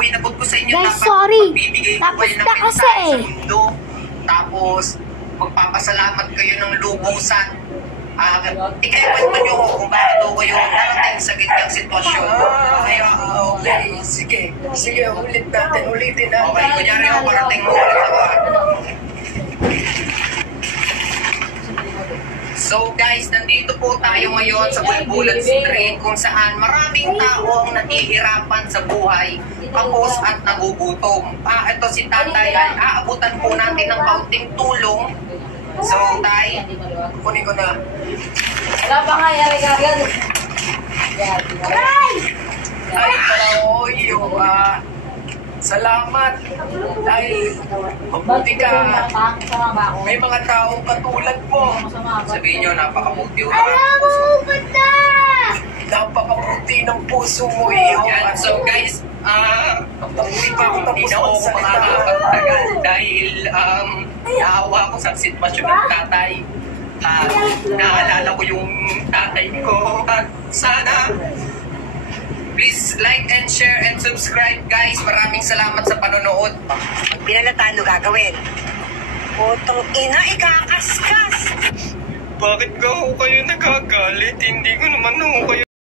inabot ko sa inyo. Guys, sorry. Magbibigay ko Tapos kayo ng na kasi mensahe eh. sa mundo. Tapos, magpapasalamat kayo ng lubusan. Ikayapan mo nyo kung bakit ako kayo narating sa ganyang sitwasyon. Okay. Sige, ulitin natin. Okay, kunyari ako parating mo ulit ako. So guys, nandito po tayo ngayon sa Bulbulan Street kung saan maraming tao ang nahihirapan sa buhay, kapos at nagugutom. Ito si Tatay ay aabutan po natin ng kaunting tulong. So Tay, kunin ko na. Wala pa nga yan, agad. Ay, salamat. Ay, mabuti ka. May mga taong katulad mo. Sabihin nyo, napakabuti ko. Napakabuti ng puso mo, iyo. Yan, so guys, Hindi pa ako hindi tapos na ako magsalita. makakapagtagal dahil naawa ko sa sitwasyon ng tatay. Naalala ko yung tatay ko at sana please like and share and subscribe guys. Maraming salamat sa panonood. Pag pinalataan, ano gagawin? Putong ina, ikakaskas! Bakit ka ho kayo nagagalit? Hindi ko naman ho kayo